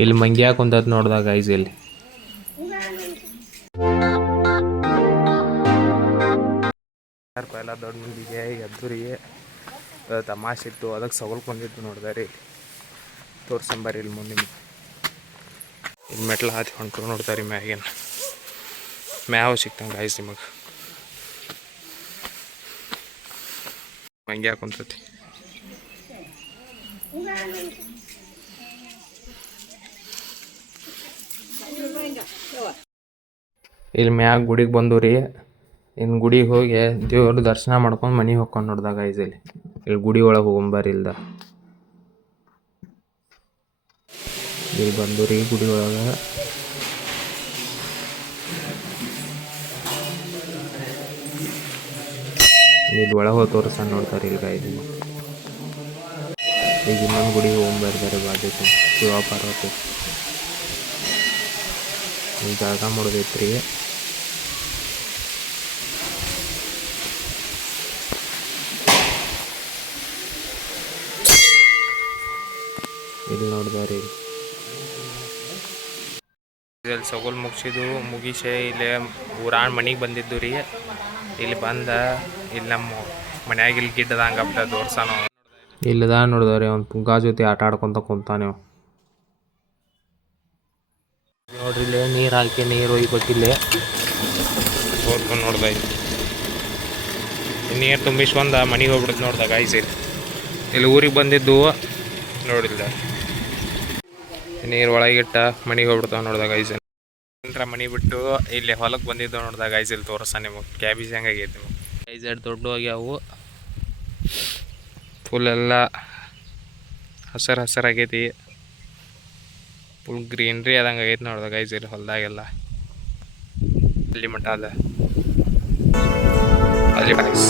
ಇಲ್ಲಿ ಮಂಗ್ಯಾ ಕುಂತತ್ ನೋಡ್ದಾಗ ಗೈಸ್ ಇಲ್ಲಿ ಎಲ್ಲ ದೊಡ್ಡ ಮಂದಿಗೆ ಎದ್ದೂರಿಗೆ ತಮಾಷೆ ಇತ್ತು ಅದಕ್ಕೆ ಸವಲ್ಕೊಂಡಿತ್ತು ನೋಡ್ದಾರಿ ತೋರ್ಸಂಬಾರಿ ಇಲ್ಲಿ ಮುಂದೆ ಇಲ್ಲಿ ಮೆಟ್ಲು ಹಾಕಿ ಹೊಂಟ್ರು ನೋಡ್ತಾರಿ ಮ್ಯಾಗೇನು ಮ್ಯಾವ್ ಸಿಕ್ತಂಗೆ ಗೈಸ್ ನಿಮಗೆ ಮಂಗ್ಯಾ ಕುಂತತಿ ಇಲ್ಲಿ ಮ್ಯಾಗ ಗುಡಿಗೆ ಬಂದು ರೀ ಇನ್ನು ಗುಡಿಗೆ ಹೋಗಿ ದೇವ್ರ ದರ್ಶನ ಮಾಡ್ಕೊಂಡು ಮನೆಗೆ ಹೋಗ್ಕೊಂಡು ನೋಡ್ದಾಗ ಗೈಸ್ ಇಲ್ಲಿ ಗುಡಿ ಒಳಗೆ ಹೋಗೊಂಬಾರಿ ಇಲ್ದ ಇಲ್ಲಿ ಬಂದು ರೀ ಗುಡಿ ಒಳಗೆ ಇಲ್ಲಿ ಒಳಗೆ ಹೋಗಿ ತೋರಿಸ್ತಾನೆ ನೋಡ್ತಾರೆ ಇಲ್ಲಿ ಗೈಸ್ ಈಗ ಇನ್ನೊಂದು ಗುಡಿಗೆ ಹೋಗೊಂಬರ್ತಾರೆ ಬಾಜು ಶಿವ ಪಾರ್ವತಿ ಇಲ್ಲಿ ಜಾಗ ಮಾಡೋದೈತ್ರಿ ಇಲ್ಲಿ ನೋಡಿದಾರಿ ಇಲ್ಲಿ ಸಗೋಲ್ ಮುಗಿಸಿ ಇಲ್ಲಿ ಊರಾಣ ಮನೆಗೆ ಬಂದಿದ್ದು ರೀ ಇಲ್ಲಿ ಬಂದ ಇಲ್ಲಿ ನಮ್ಮ ಮನ್ಯಾಗ ಇಲ್ಲಿ ಗಿಡ್ಡದ ಹಂಗಪ್ಪ ತೋರ್ಸಾನು ಇಲ್ಲದ ನೋಡಿದವ್ರಿ ಅವ್ನು ಪುಗ್ಗ ಜೊತೆ ಆಟ ಆಡ್ಕೊತ ಕುಂತಾನೆ ನೋಡ್ರಿ ಇಲ್ಲೇ ನೀರು ಹಾಕಿ ನೀರು ಒಯ್ಬೇಕಿಲ್ಲೇ ನೋಡ್ಕೊಂಡು ನೋಡ್ದ ನೀರು ತುಂಬಿಸ್ಕೊಂಡ ಮನೆಗೆ ಹೋಗ್ಬಿಡುತ್ತೆ ನೋಡ್ದ ಗೈಸ್ ಇಲ್ಲಿ ಊರಿಗೆ ಬಂದಿದ್ದು ನೋಡಿಲ್ದ ನೀರು ಒಳಗಿಟ್ಟ ಮನೆಗೆ ಹೋಗ್ಬಿಡ್ತಾವ ನೋಡ್ದಾಗ ಗೈಸ್ ನಂತರ ಮನೆ ಬಿಟ್ಟು ಇಲ್ಲಿ ಹೊಲಕ್ಕೆ ಬಂದಿದ್ದು ನೋಡ್ದಾಗ ಗೈಸ್ ಇಲ್ಲಿ ತೋರಿಸ ನಿಮಗೆ ಕ್ಯಾಬೇಜ್ ಹೆಂಗಾಗೈತೆ ನಿಮಗೆ ಗೈಸ್ ಎರಡು ದೊಡ್ಡ ಆಗ್ಯಾವು ಫುಲ್ ಎಲ್ಲ ಹಸರಾಗೈತಿ ಫುಲ್ ಗ್ರೀನ್ರಿ ಆದಂಗೆ ಆಗೈತೆ ನೋಡ್ದಾಗ ಗೈಸ್ ಇಲ್ಲಿ ಹೊಲದಾಗೆಲ್ಲ ಅಲ್ಲಿ ಮಟ್ಟ ಅದ ಅಲ್ಲಿ ಗೈಸ್